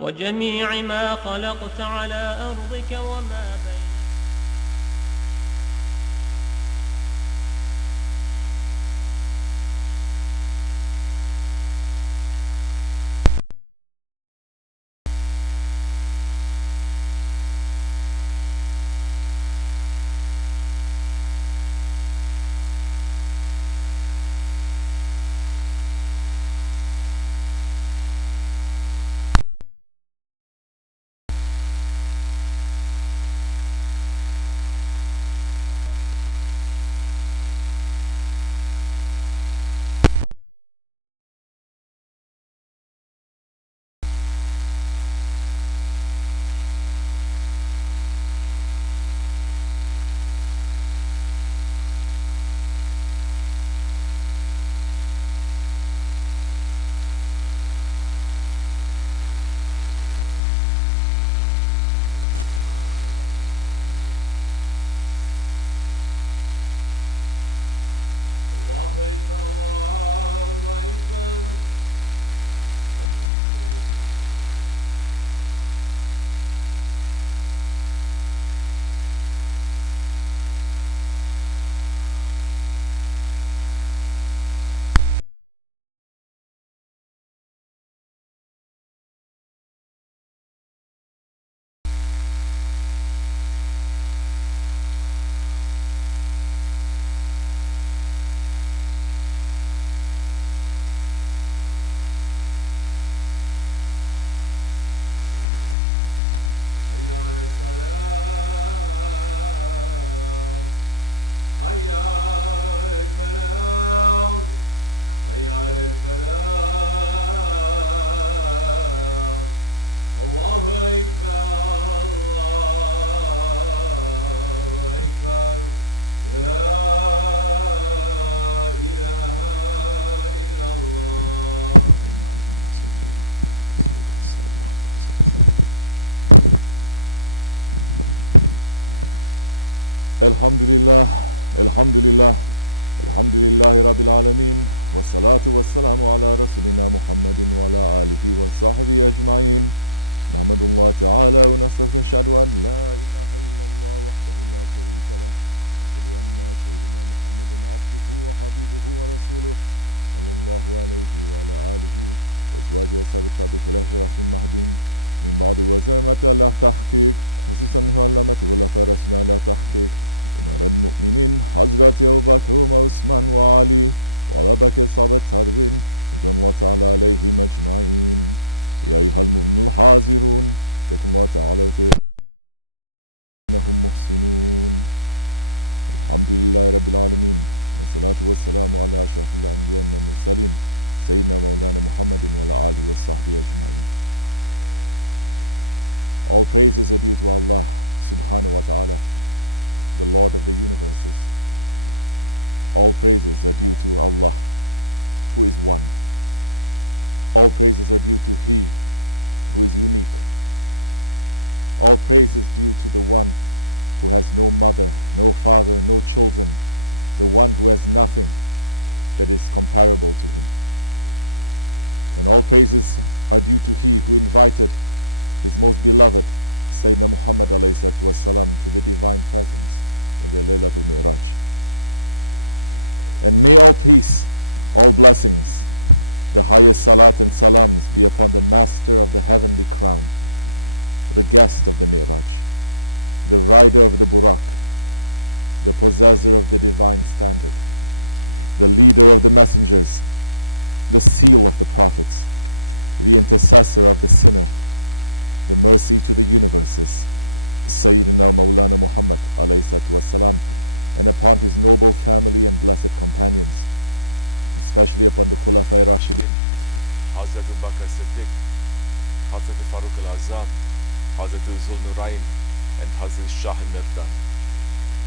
وجميع ما خلقت على أرضك وما بين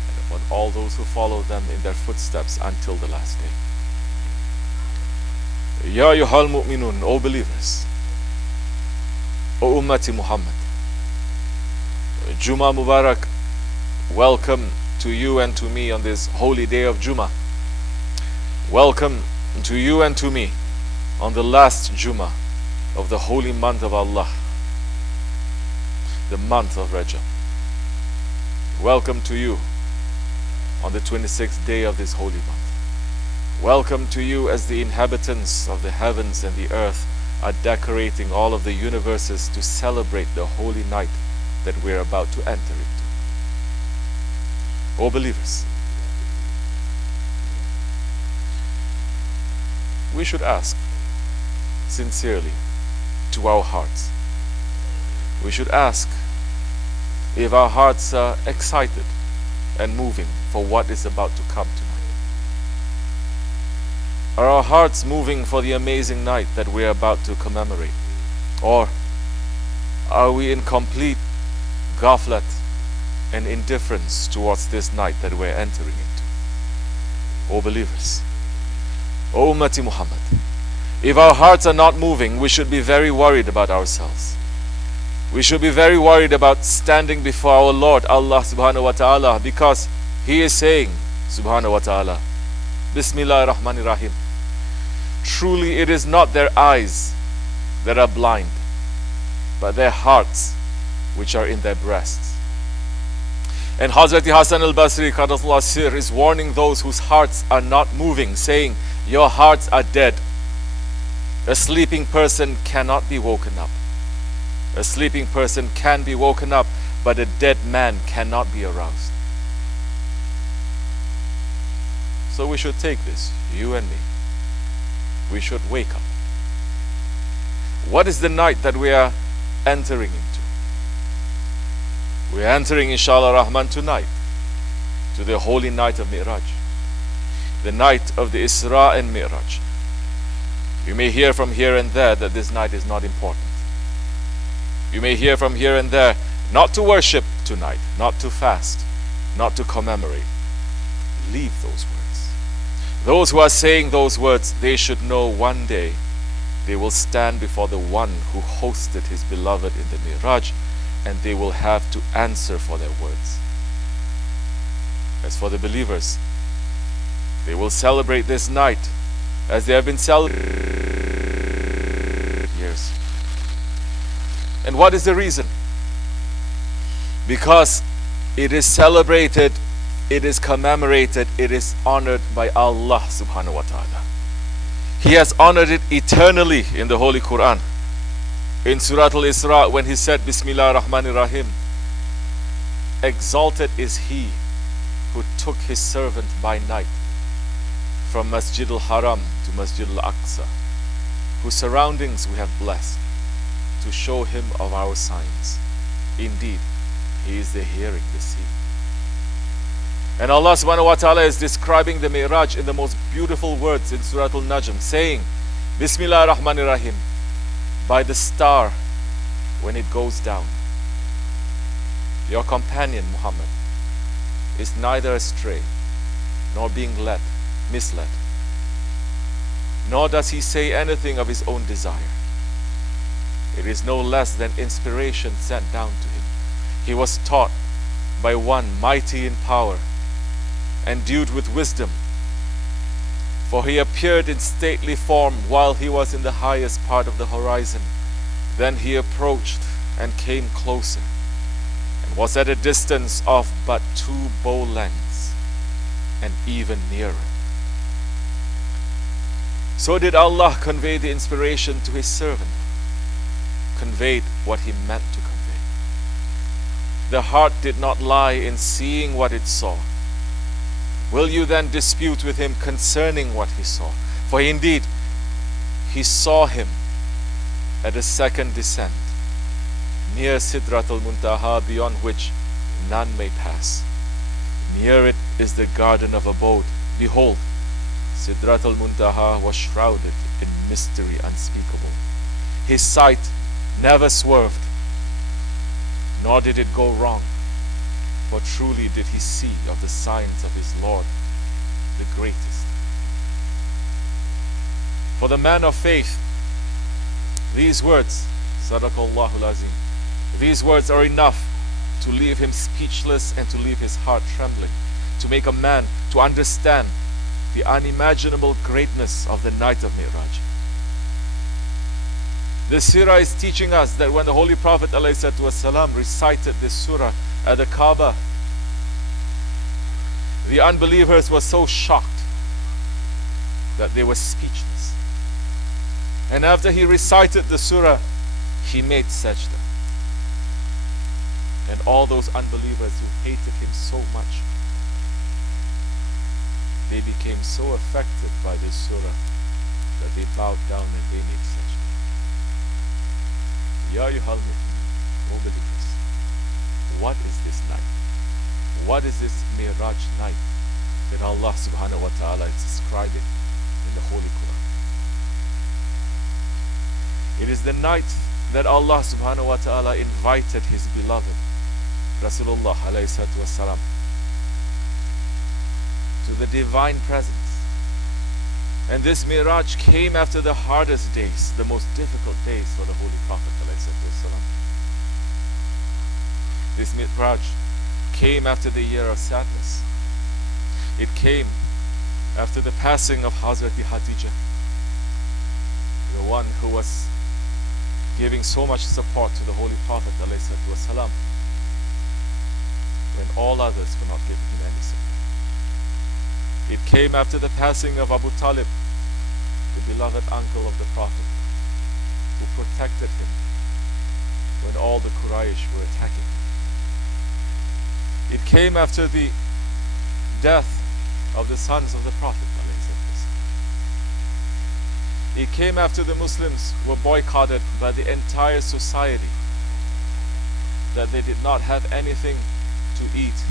and upon all those who follow them in their footsteps until the last day. Ya ayyuhal mu'minun, O believers, O Ummati Muhammad, Jummah Mubarak, welcome to you and to me on this holy day of Jummah. Welcome to you and to me on the last Jummah of the holy month of Allah, the month of Rajab. Welcome to you on the 26th day of this holy month. Welcome to you as the inhabitants of the heavens and the earth are decorating all of the universes to celebrate the holy night that we're about to enter into. O believers, we should ask sincerely to our hearts. We should ask if our hearts are excited and moving for what is about to come tonight. Are our hearts moving for the amazing night that we're about to commemorate? Or are we in complete ghaflat and indifference towards this night that we're entering into? O believers, O Ummati Muhammad, if our hearts are not moving, we should be very worried about ourselves. We should be very worried about standing before our Lord Allah subhanahu wa ta'ala, because He is saying subhanahu wa ta'ala, Bismillahir Rahmanir Rahim, truly it is not their eyes that are blind, but their hearts which are in their breasts. And Hazrat Hasan al-Basri Qaddatullah Sir is warning those whose hearts are not moving, saying, your hearts are dead. A sleeping person cannot be woken up. A sleeping person can be woken up, but a dead man cannot be aroused. So we should take this, you and me. We should wake up. What is the night that we are entering into? We are entering, inshallah Rahman, tonight to the holy night of Mi'raj, the night of the Isra and Mi'raj. You may hear from here and there that this night is not important. You may hear from here and there not to worship tonight, not to fast, not to commemorate. Leave those words. Those who are saying those words, they should know one day they will stand before the one who hosted his beloved in the Mi'raj, and they will have to answer for their words. As for the believers, they will celebrate this night as they have been celebrating years. And what is the reason? Because it is celebrated, it is commemorated, it is honored by Allah subhanahu wa ta'ala. He has honored it eternally in the Holy Quran. In Surah Al-Isra, when He said, Bismillah ar-Rahman ar-Rahim, exalted is He who took His servant by night from Masjid al-Haram to Masjid al-Aqsa, whose surroundings we have blessed, to show Him of our signs. Indeed, He is the hearing, the seeing. And Allah subhanahu wa ta'ala is describing the Mi'raj in the most beautiful words in Surah Al-Najm, saying, Bismillah ar-Rahman ar-Rahim, by the star when it goes down. Your companion Muhammad is neither astray nor being misled, nor does he say anything of his own desire. It is no less than inspiration sent down to him. He was taught by one mighty in power, endued with wisdom. For he appeared in stately form while he was in the highest part of the horizon. Then he approached and came closer, and was at a distance of but 2 bow lengths, and even nearer. So did Allah convey the inspiration to His servant, conveyed what He meant to convey. The heart did not lie in seeing what it saw. Will you then dispute with Him concerning what He saw? For indeed, He saw Him at a second descent, near Sidrat al-Muntaha, beyond which none may pass. Near it is the garden of abode. Behold, Sidrat al-Muntaha was shrouded in mystery unspeakable. His sight never swerved, nor did it go wrong. For truly did he see of the signs of his Lord, the greatest. For the man of faith, these words, Sadaqallahul Azim, these words are enough to leave him speechless and to leave his heart trembling, to make a man to understand the unimaginable greatness of the night of Mi'raj. The surah is teaching us that when the Holy Prophet ﷺ recited this surah at the Kaaba, the unbelievers were so shocked that they were speechless. And after he recited the surah, he made sajda. And all those unbelievers who hated him so much, they became so affected by this surah that they bowed down and they made sajda. Ya ayyuhal mu'minun, O believers, what is this night? What is this Mi'raj night that Allah subhanahu wa ta'ala is describing in the Holy Quran? It is the night that Allah subhanahu wa ta'ala invited His beloved Rasulullah alayhi salatu wasalam to the divine presence. And this Mi'raj came after the hardest days, the most difficult days for the Holy Prophet alayhi salatu wasalam. This Mi'raj came after the year of sadness. It came after the passing of Hazrat Khadija, the one who was giving so much support to the Holy Prophet ﷺ, when all others were not giving him any support. It came after the passing of Abu Talib, the beloved uncle of the Prophet, who protected him when all the Quraysh were attacking him. It came after the death of the sons of the Prophet. It came after the Muslims were boycotted by the entire society, that they did not have anything to eat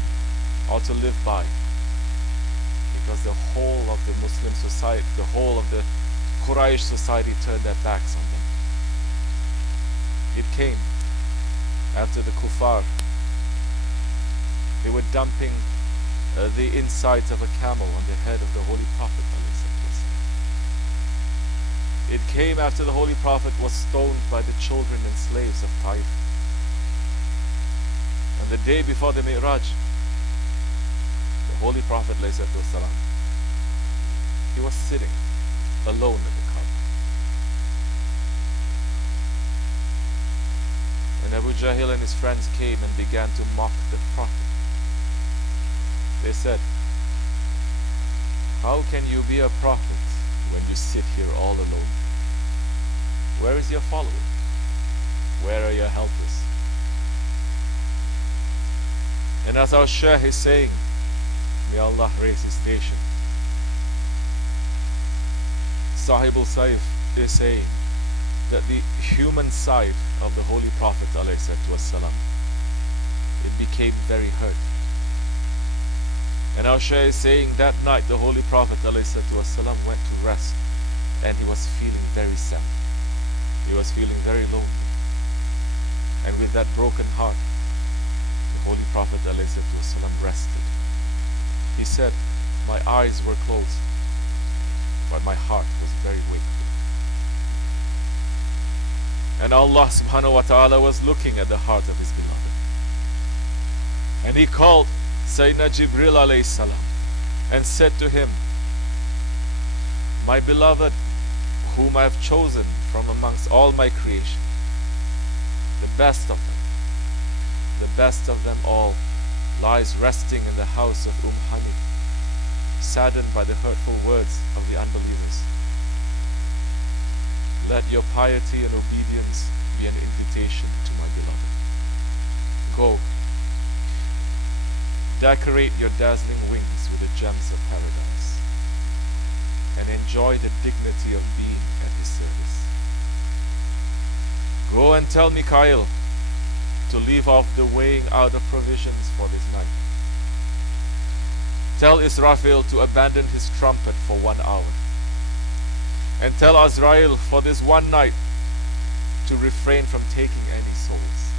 or to live by, because the whole of the Muslim society, the whole of the Quraysh society turned their backs on them. It came after the kuffar. They were dumping the insides of a camel on the head of the Holy Prophet. It came after the Holy Prophet was stoned by the children and slaves of Taif. And the day before the Mi'raj, the Holy Prophet ﷺ, he was sitting alone in the Kaaba. And Abu Jahl and his friends came and began to mock the Prophet. They said, "How can you be a prophet when you sit here all alone? Where is your following? Where are your helpers?" And as our Shaykh is saying, may Allah raise his station, Sahib al-Saif is saying that the human side of the Holy Prophet ﷺ, it became very hurt. And our Shaykh is saying that night the Holy Prophet ﷺ went to rest, and he was feeling very sad. He was feeling very lonely. And with that broken heart, the Holy Prophet ﷺ rested. He said, "My eyes were closed, but my heart was very wakeful." And Allah subhanahu wa ta'ala was looking at the heart of His beloved. And He called Sayyidina Jibril alayhi salam and said to him, "My beloved, whom I have chosen from amongst all my creation, the best of them all, lies resting in the house of Hani, saddened by the hurtful words of the unbelievers. Let your piety and obedience be an invitation to my beloved. Go, decorate your dazzling wings with the gems of paradise, and enjoy the dignity of being at His service. Go and tell Mikhail to leave off the weighing out of provisions for this night. Tell Israfil to abandon his trumpet for 1 hour. And tell Azrael for this one night to refrain from taking any souls.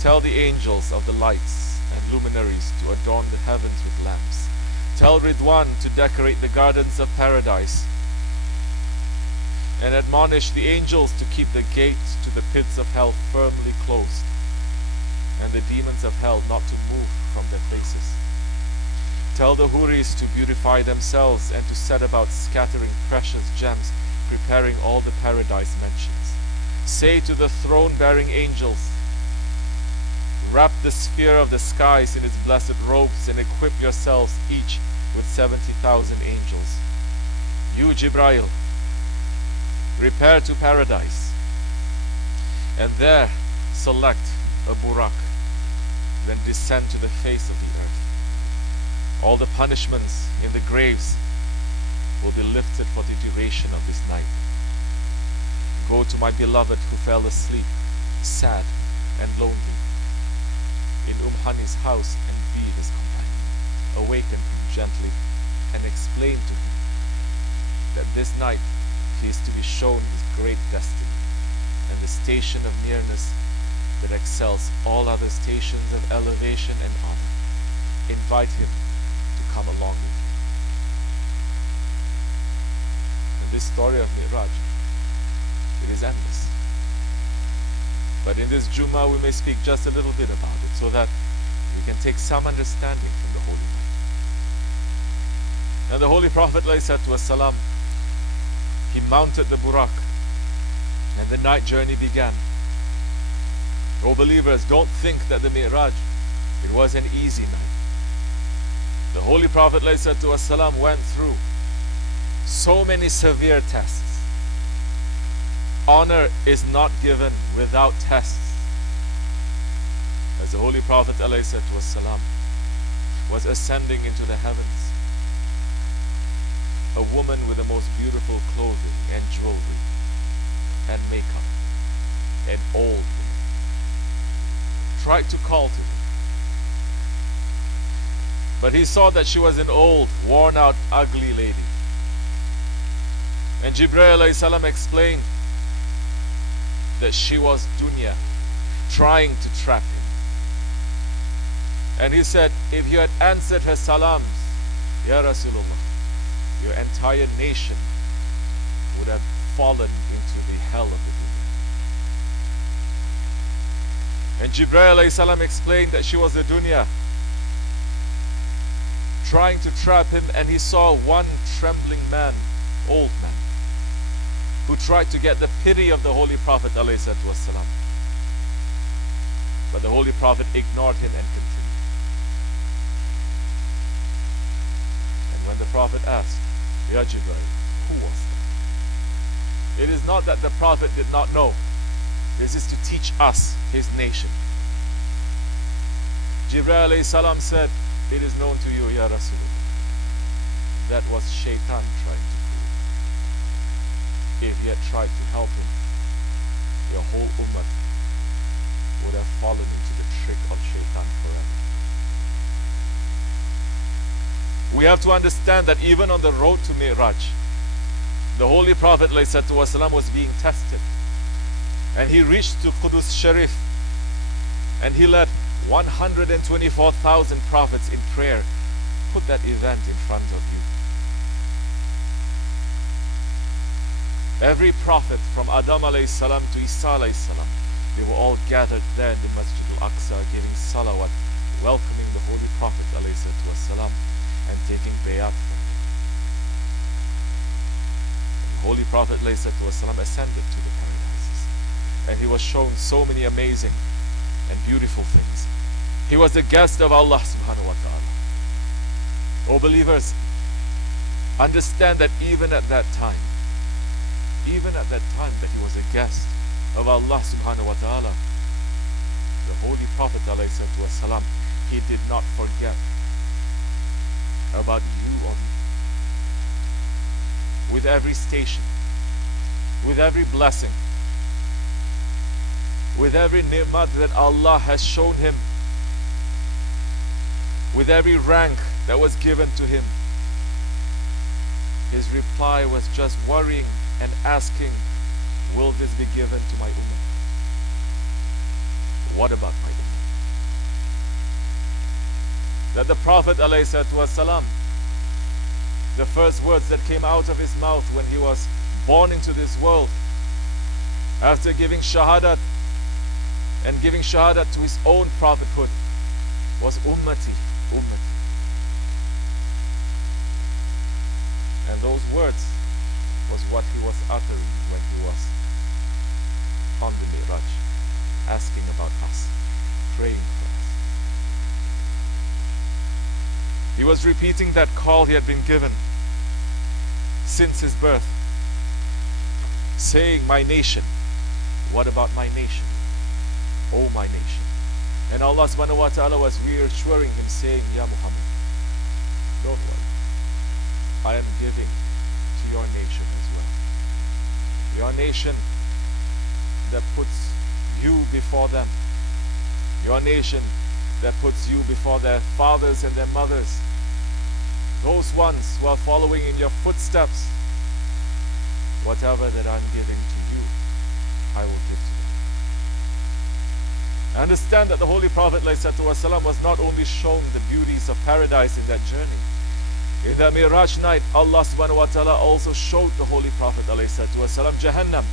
Tell the angels of the lights and luminaries to adorn the heavens with lamps. Tell Ridwan to decorate the gardens of paradise. And admonish the angels to keep the gates to the pits of hell firmly closed, and the demons of hell not to move from their places. Tell the Huris to beautify themselves and to set about scattering precious gems, preparing all the paradise mentions. say to the throne-bearing angels, wrap the sphere of the skies in its blessed robes and equip yourselves each with 70,000 angels. You, Jibrail, repair to paradise, and there select a burak, then descend to the face of the earth. All the punishments in the graves will be lifted for the duration of this night. Go to my beloved who fell asleep, sad and lonely, in Hani's house, and be his companion. Awaken him gently and explain to him that this night he is to be shown his great destiny and the station of nearness that excels all other stations of elevation and honor. Invite him to come along with you. And this story of Mi'raj, it is endless. But in this Jummah we may speak just a little bit about it so that we can take some understanding from the Holy Night. And the Holy Prophet ﷺ, he mounted the Burak and the night journey began. O believers, don't think that the Mi'raj, it was an easy night. The Holy Prophet ﷺ went through so many severe tests. Honor is not given without tests. As the Holy Prophet ﷺ was ascending into the heavens, a woman with the most beautiful clothing and jewelry and makeup, an old woman, tried to call to him. But he saw that she was an old, worn-out, ugly lady. And Jibreel ﷺ explained that she was dunya, trying to trap him. And he said, if you had answered her salams, Ya Rasulullah, your entire nation would have fallen into the hell of the dunya. And Jibreel ﷺ explained that she was a dunya, trying to trap him, and he saw one trembling man, old man, who tried to get the pity of the Holy Prophet ﷺ. But the Holy Prophet ignored him and continued. And when the Prophet asked, Ya Jibreel, who was that? It is not that the Prophet did not know. This is to teach us, his nation. Jibreel ﷺ said, it is known to you, Ya Rasulullah. That was Shaitan trying to fool you. If you had tried to help him, your whole ummah would have fallen into the trick of Shaitan forever. We have to understand that even on the road to Mi'raj, the Holy Prophet ﷺ was being tested. And he reached to Qudus Sharif, and he led 124,000 prophets in prayer. Put that event in front of you. Every prophet from Adam alayhi salam to Isa alayhi salam, they were all gathered there in the Masjid al-Aqsa, giving salawat, welcoming the Holy Prophet alayhi salam, and taking bayat from him. The Holy Prophet alayhi salam ascended to the paradises, and he was shown so many amazing and beautiful things. He was the guest of Allah subhanahu wa ta'ala. O believers, understand that even at that time that he was a guest of Allah subhanahu wa ta'ala, the Holy Prophet alayhi salam, he did not forget about you or me. With every station, with every blessing, with every ni'mat that Allah has shown him, with every rank that was given to him, his reply was just worrying and asking, will this be given to my ummah? What about my ummah? That the Prophet ﷺ, the first words that came out of his mouth when he was born into this world, after giving shahadat and giving shahadat to his own prophethood, was ummati, ummati. And those words was what he was uttering when he was on the Mi'raj, asking about us, praying for us. He was repeating that call he had been given since his birth, saying, my nation. What about my nation? Oh, my nation. And Allah subhanahu wa ta'ala was reassuring him, saying, Ya Muhammad, don't worry. I am giving to your nation as well. Your nation that puts you before them. Your nation that puts you before their fathers and their mothers. Those ones who are following in your footsteps. Whatever that I'm giving to you, I will give to them. Understand that the Holy Prophet ﷺ was not only shown the beauties of paradise in that journey. In the Miraj night, Allah subhanahu wa ta'ala also showed the Holy Prophet ﷺ Jahannam.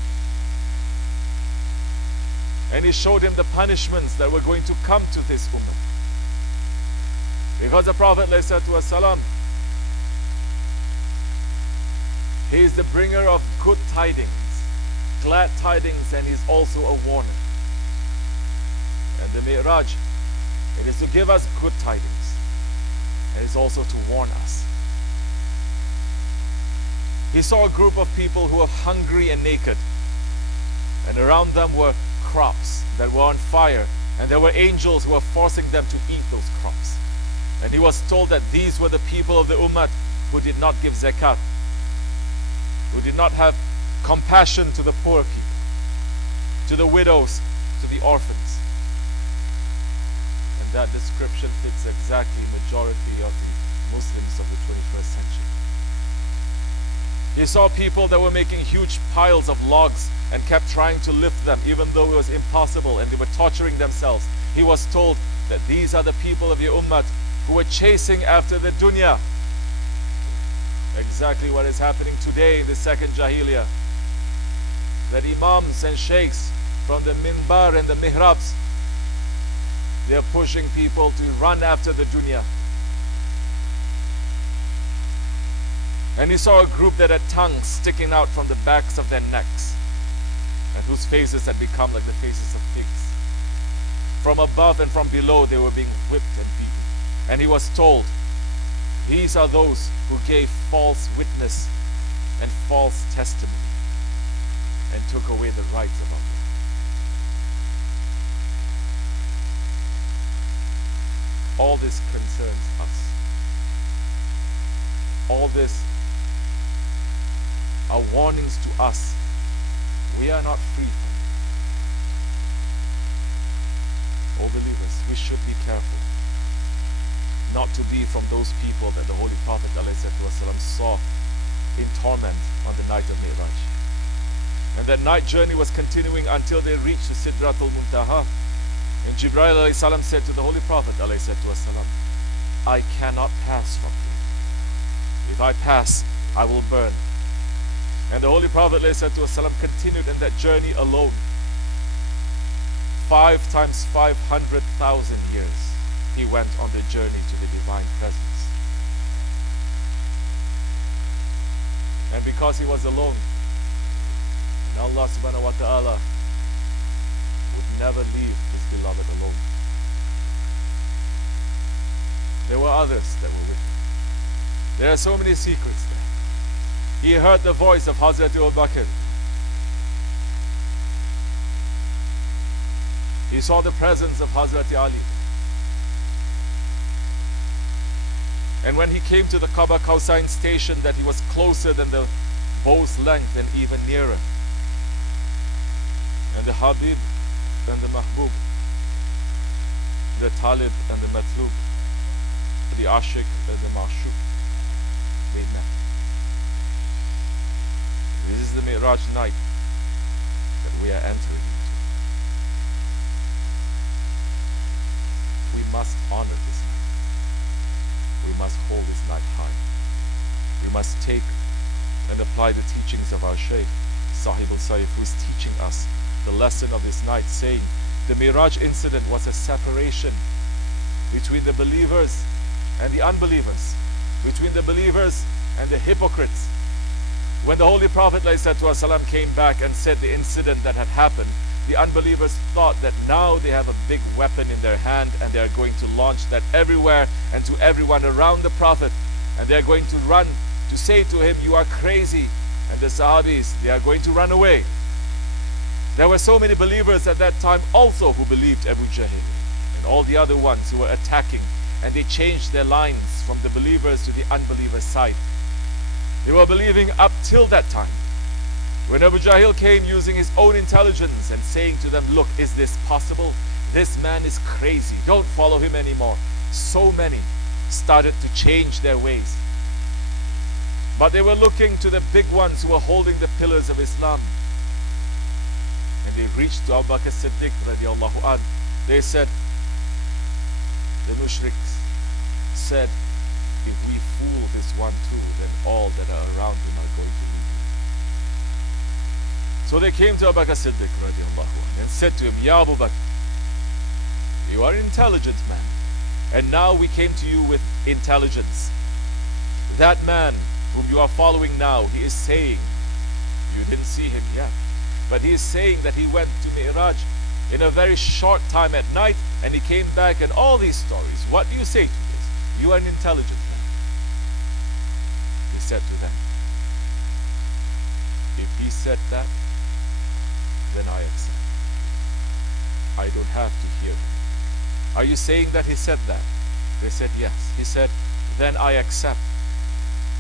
And He showed him the punishments that were going to come to this ummah. Because the Prophet ﷺ, he is the bringer of good tidings, glad tidings, and he's also a warner. And the Mi'raj, it is to give us good tidings, and it's also to warn us. He saw a group of people who were hungry and naked, and around them were crops that were on fire, and there were angels who were forcing them to eat those crops. And he was told that these were the people of the ummah who did not give zakat, who did not have compassion to the poor people, to the widows, to the orphans. And that description fits exactly majority of the Muslims of the 21st century. He saw people that were making huge piles of logs and kept trying to lift them even though it was impossible, and they were torturing themselves. He was told that these are the people of your ummah who were chasing after the dunya. Exactly what is happening today in the second Jahiliyyah. That imams and sheikhs from the minbar and the mihrabs, they are pushing people to run after the dunya. And he saw a group that had tongues sticking out from the backs of their necks, and whose faces had become like the faces of pigs. From above and from below they were being whipped and beaten. And he was told, these are those who gave false witness and false testimony and took away the rights of Allah. All this concerns us. All this are warnings to us. We are not free from it. Oh believers, we should be careful not to be from those people that the Holy Prophet ﷺ saw in torment on the night of Mi'raj. And that night journey was continuing until they reached the Sidratul Muntaha. And Jibreel ﷺ said to the Holy Prophet ﷺ, I cannot pass from here. If I pass, I will burn. And the Holy Prophet ﷺ continued in that journey alone. 5 times 500,000 years he went on the journey to the divine presence. And because he was alone, Allah subhanahu wa ta'ala would never leave his beloved alone. There were others that were with him. There are so many secrets there. He heard the voice of Hazrat Abu Bakr. He saw the presence of Hazrat Ali. And when he came to the Kaaba Kausain station, that he was closer than the bow's length and even nearer. And the Habib and the Mahbub, the Talib and the Matlub, the Ashik and the Ma'shuq, they met. This is the Mi'raj night that we are entering into. We must honor this night. We must hold this night high. We must take and apply the teachings of our Shaykh, Sahib al-Saif, who is teaching us the lesson of this night, saying the Miraj incident was a separation between the believers and the unbelievers, between the believers and the hypocrites. When the Holy Prophet ﷺ came back and said the incident that had happened, the unbelievers thought that now they have a big weapon in their hand and they are going to launch that everywhere and to everyone around the Prophet, and they are going to run to say to him, "You are crazy." And the Sahabis, they are going to run away. There were so many believers at that time also who believed Abu Jahl and all the other ones who were attacking, and they changed their lines from the believers to the unbelievers' side. They were believing up till that time. When Abu Jahl came using his own intelligence and saying to them, "Look, is this possible? This man is crazy. Don't follow him anymore." So many started to change their ways. But they were looking to the big ones who were holding the pillars of Islam. And they reached to Abu Bakr Siddiq radiallahu anhu. They said, the mushriks said, "If we fool this one too, then all that are around him are going to leave." So they came to Abu Bakr Siddiq radiallahu anhu and said to him, "Ya Abu Bakr, you are an intelligent man, and now we came to you with intelligence. That man whom you are following now, he is saying," you didn't see him yet, but he is saying that he went to Mi'raj in a very short time at night and he came back and all these stories. What do you say to this? You are an intelligent man. He said to them, "If he said that, then I accept. I don't have to hear him." "Are you saying that he said that?" They said, "Yes." He said, "Then I accept.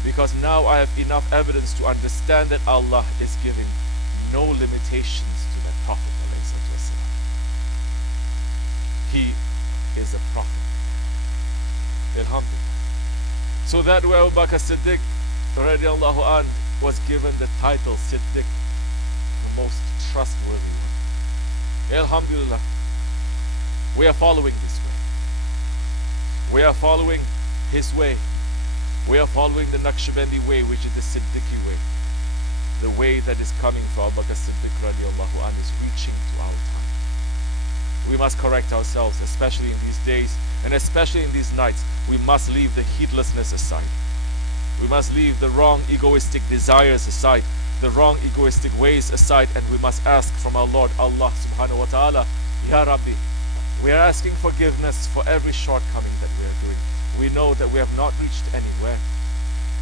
Because now I have enough evidence to understand that Allah is giving no limitations to that Prophet. He is a prophet." Alhamdulillah. So that way Abu Bakr Siddiq radiallahu anh was given the title Siddiq, the most trustworthy one. Alhamdulillah. We are following this way. We are following his way. We are following the Naqshbandi way, which is the Siddiqi way. The way that is coming from Abu Bakr Siddiq radiallahu anh is reaching to our time. We must correct ourselves, especially in these days and especially in these nights. We must leave the heedlessness aside. We must leave the wrong egoistic desires aside, the wrong egoistic ways aside, and we must ask from our Lord Allah subhanahu wa ta'ala, "Ya Rabbi," we are asking forgiveness for every shortcoming that we are doing. We know that we have not reached anywhere.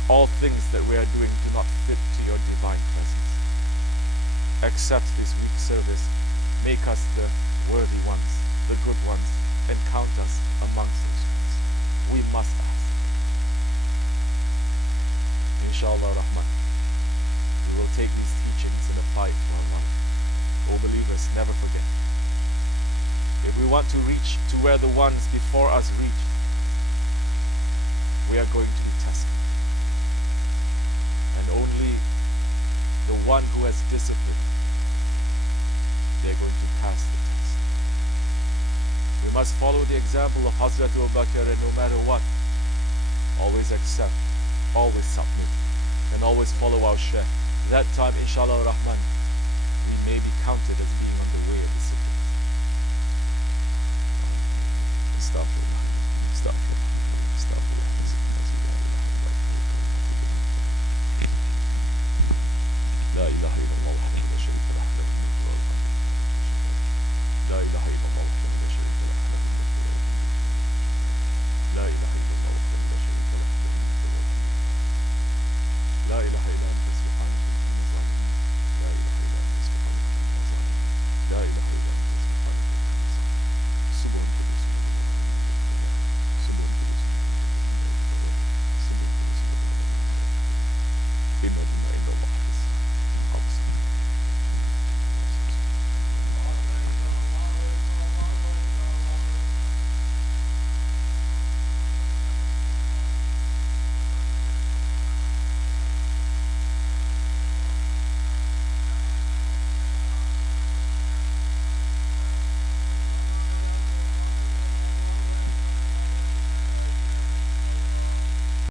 All things that we are doing do not fit to your divine presence. Accept this week's service. Make us the worthy ones, the good ones, and count us amongst those ones. We must ask. Inshallah Rahman, we will take these teachings and apply it to our life. O believers, never forget. If we want to reach to where the ones before us reached, we are going to be tested. And only the one who has discipline, they are going to pass the test. We must follow the example of Hazrat Abu Bakr, and no matter what, always accept, always submit, and always follow our share. That time, inshallah Rahman, we may be counted as being on the way of the Siddiq. Astaghfirullah, astaghfirullah, astaghfirullah. لا إله إلا الله وحده لا شريك له له الملك وله الحمد. لا إله إلا الله وحده لا شريك له له الملك. لا إله إلا الله وحده لا شريك له له الملك. لا إله إلا أنت سبحانك إني كنت ظالما. لا إله إلا أنت سبحانك إني كنت ظالما. لا إله إلا أنت سبحانك إني كنت ظالما. سبحان قدوس سبحان قدوس إن